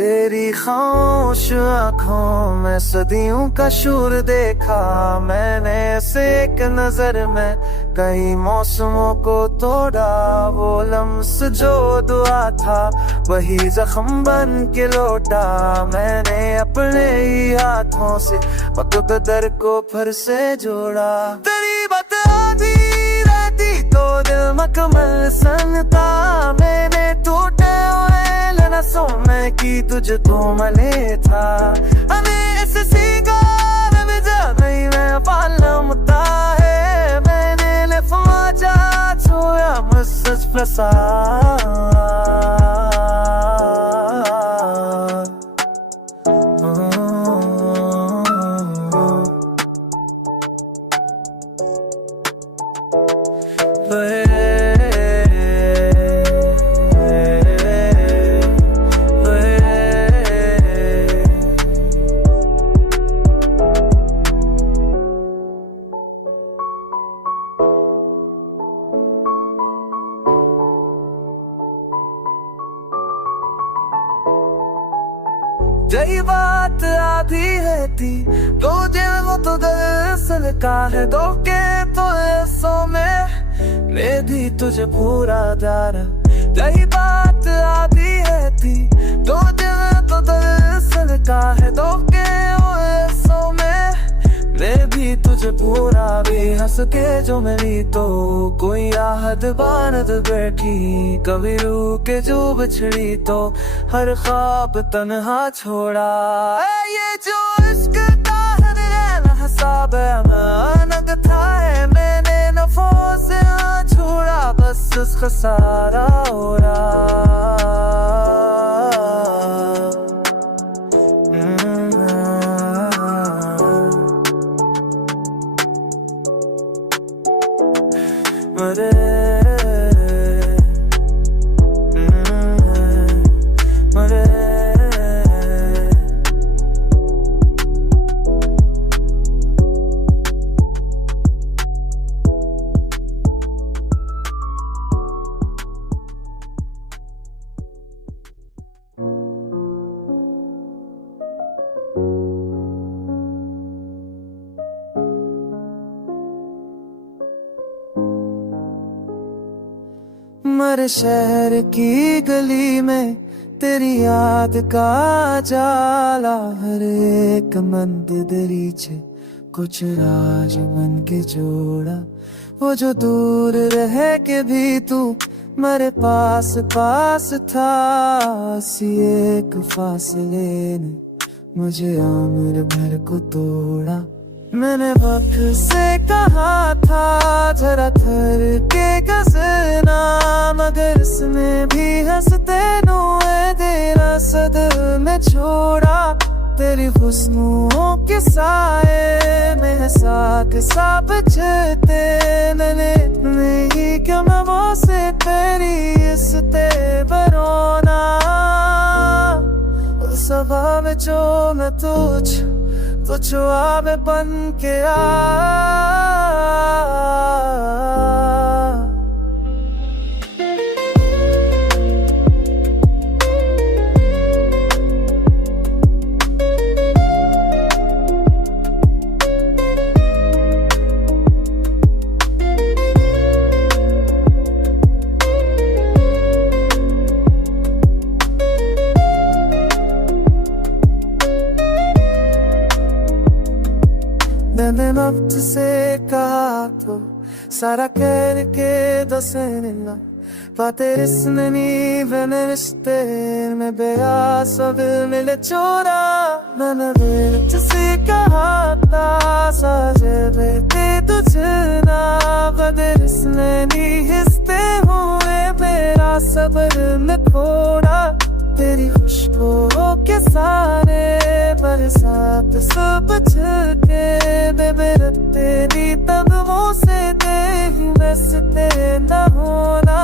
तेरी खामोश आँखों में सदियों का शूर देखा मैंने, ऐसे एक नजर में कई मौसमों को तोड़ा। वो लम्स जो दुआ था वही जख्म बन के लौटा। मैंने अपने ही हाथों से मुकद्दर को फिर से जोड़ा। तेरी बात आधी रहती तो दिल मकमल सनता। मैंने टूटे हुए लफ्ज़ों में की तुझको मले था। हमें ऐसे सिंगार में जा नहीं मैं पालमता है। मैंने लफाजा छुआ मुझसे फंसा। यही बात आधी है थी तो दिल वो तो दरअसल का है धोखे तो ऐसों में मैं भी तुझे पूरा दारा। यही बात आधी है थी तो दिल तो दरअसल का है धोखे वो ऐसों में मैं भी तुझे पूरा। भी हंस के जो मिली तो कोई आहद बानद बैठी। कभी रूह के जो बिछड़ी तो हर ख्वाब तन्हा छोड़ा। ये जो इश्क का है हिसाब अमानत था है। मैंने नफों से छोड़ा बस उसका सारा हो रहा। मेरे शहर की गली में तेरी याद का जाला। हर एक मंद दरीचे कुछ राज बन के जोड़ा। वो जो दूर रह के भी तू मेरे पास पास था। सी एक फासले ने मुझे उम्र भर को तोड़ा। मैंने वक्त से कहा था जरा थर के गजना, मगर इसने भी हंसते नुए तेरा सदर में छोड़ा। तेरी हुस्नों के साए में साथ सा बचते मैंने नहीं क्यों मैं वो से तेरी इसते बरोना। सभा में जो मैं तो जवाब बन के मैंने वक्त से कहा तो सारा कह के दसने ना बातें रिश्ते नहीं बने रिश्ते में बेया सब मिले चोरा। मैंने वक्त से कहा था साजे बेटे तुझे ना बदे रिश्ते नहीं हिस्से हुए मेरा सबर न खोड़ा। तेरी खुशबू के सारे बरसात सब छके बेबे तेरी तब वो से दे बसते न होना।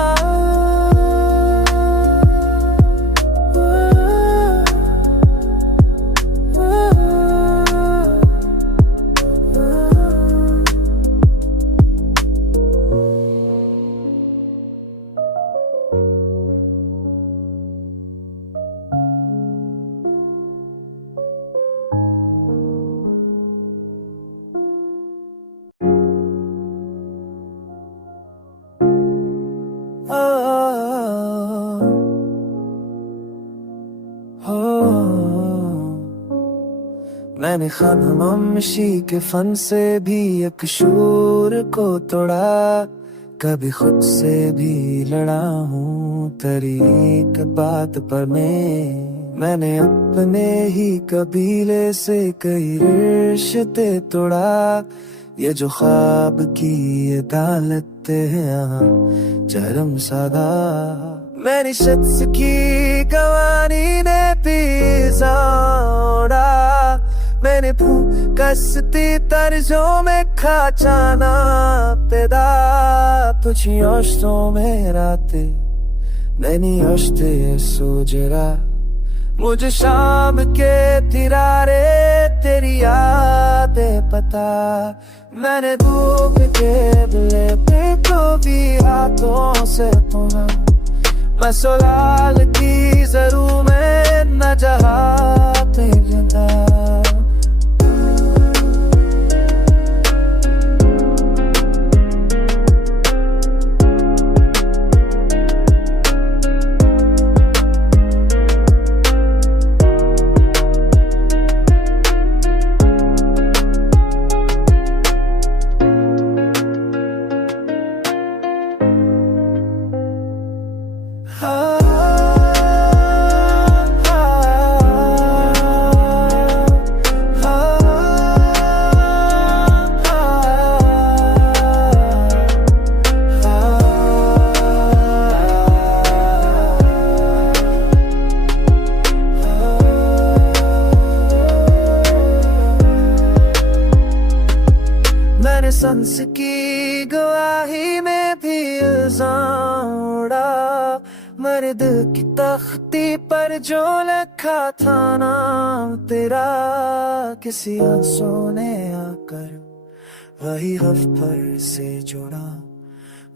मैंने खामोशी के फन से भी एक शूर को तोड़ा, कभी खुद से भी लड़ा हूँ तेरी एक बात पर मैंने अपने ही कबीले से कई रिश्ते तोड़ा। ये जो ख्वाब की अदालतें हैं यहाँ चरम सादा, मेरी शख्स की गवानी ने पिज़्ज़ा ओढ़ा, मैंने कसती तर्जों में खा जाना पैदा, तुझी आशों में रातें मैंने आशते सोजरा, मुझे शाम के तिरारे तेरी यादें पता, मैंने भूख के बले पे को भी हाथों से पुना, मैं सोलाल की जरूर में न जहाते जिंदा। सांस की गवाही में भी इल्जाम उड़ा, मेरे दिल की तख्ती पर जो लिखा था नाम तेरा, किसी आंसू ने आकर वही हर्फ पर से जोड़ा,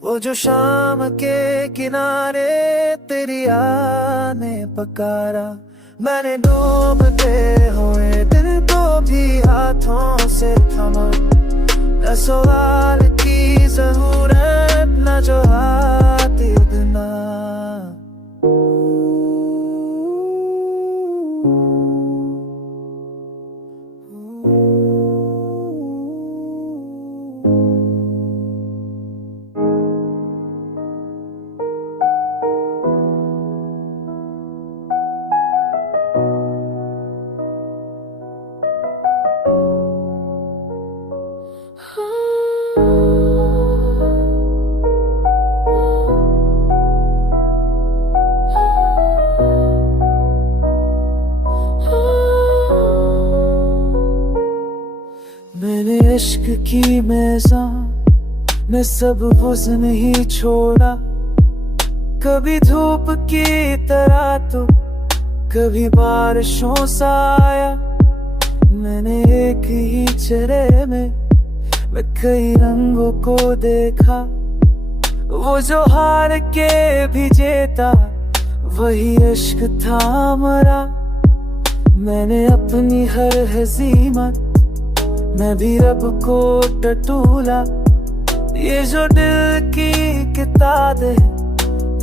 वो जो शाम के किनारे तेरी याद ने पकारा, मैंने डूबते हुए दिल को भी हाथों से थमा, न सवाल की जरूरत न जो हाथ इतना। मैंने इश्क की मैज़ान में सब हुस्न ही छोड़ा, कभी धूप की तरह तो कभी बारिशों सा आया, मैंने एक ही चेहरे में मैं कई रंगों को देखा, वो जो हार के भी जीता वही इश्क था मरा, मैंने अपनी हर हज़ीमत मैं भी रब को टटूला, ये जो दिल की किताब है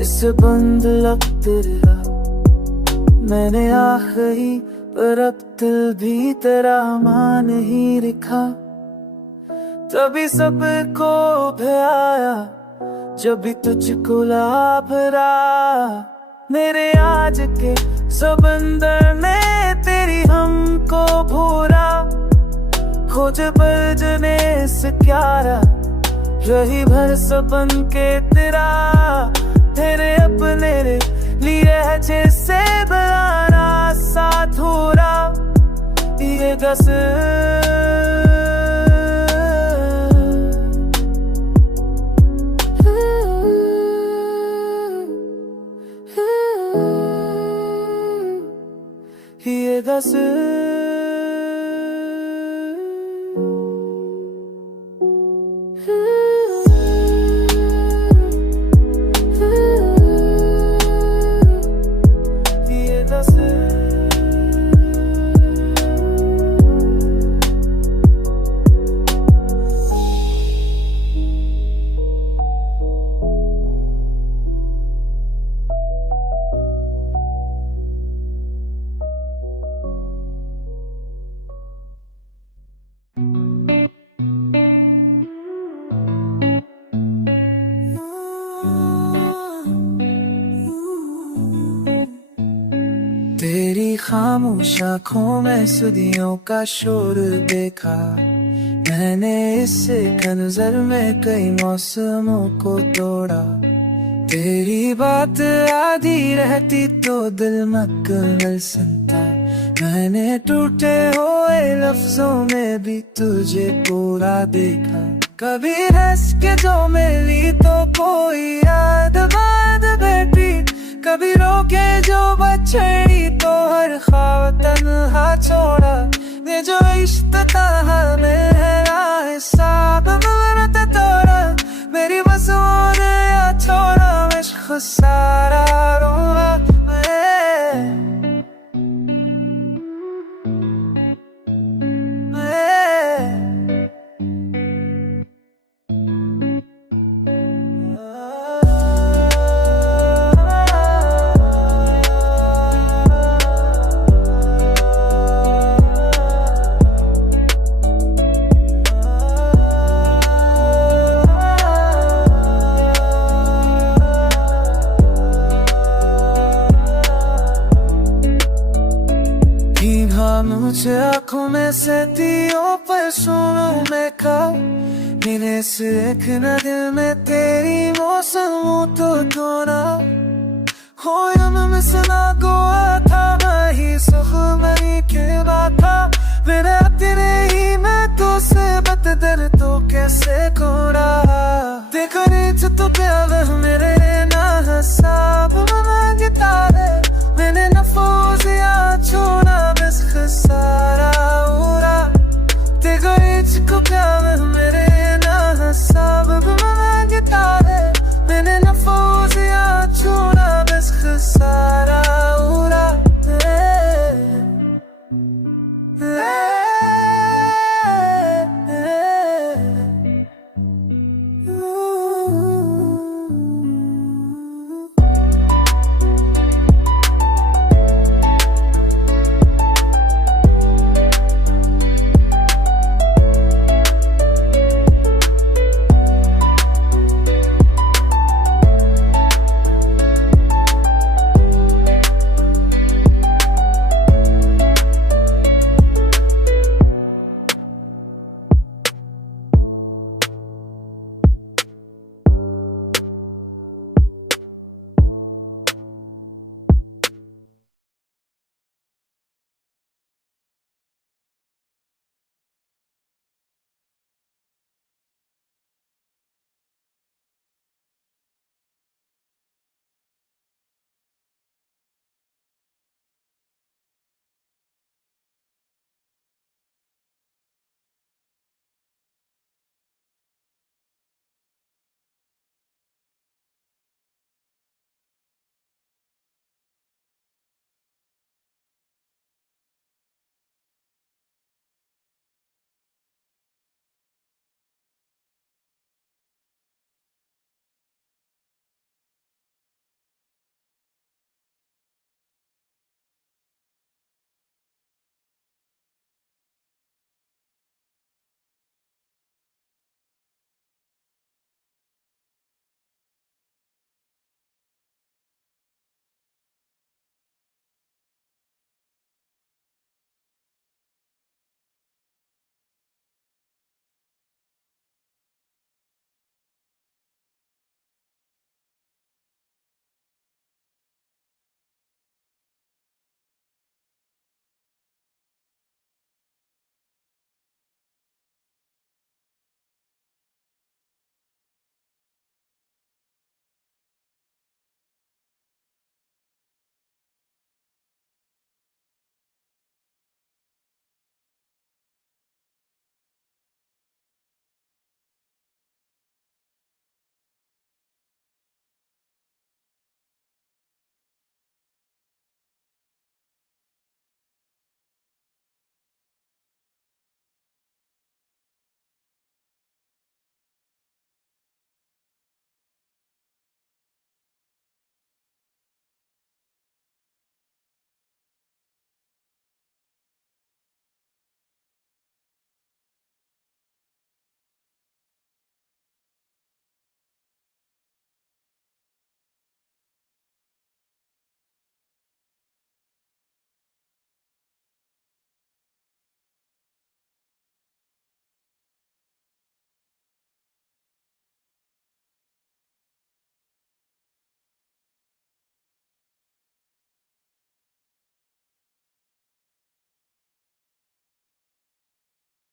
इस बंद लगते रहा, मैंने आखिरी पर अब दिल भी तेरा मान ही लिखा, तभी सबको भयाया जब भी तुझको लाभरा, मेरे आज के समंदर ने तेरी हमको भूरा, खोज बजने से क्यारा रही भर सबन के तेरा, तेरे अपने लिए जैसे बनाना साधुरा, ये गस ये गस खामोश आँखों में सदियों का शोर देखा। मैंने इससे नजर में कई मौसमों को तोड़ा। तेरी बात आधी रहती तो दिल मकमल सुनता। मैंने टूटे हुए लफ्जों में भी तुझे पूरा देखा। कभी हंस के जो मिली तो कोई याद बात बैठी, कभी रोके जो बछड़ी तो हर ख्वाब तन्हा छोड़ा। ये जो इश्क था हमें है हिसाब मरत तोड़ा। मेरी बसों ने या छोड़ा इश्क सारा रोना। मुझे आँखों में सहतियों पर सुनूं मैं खा। मेरे से एक न दिल में तेरी मौसम तो धोना हो। मैं सुना गोआ था मैं ही सुख मरी के बात था। मेरा तेरे ही मैं तो से बददर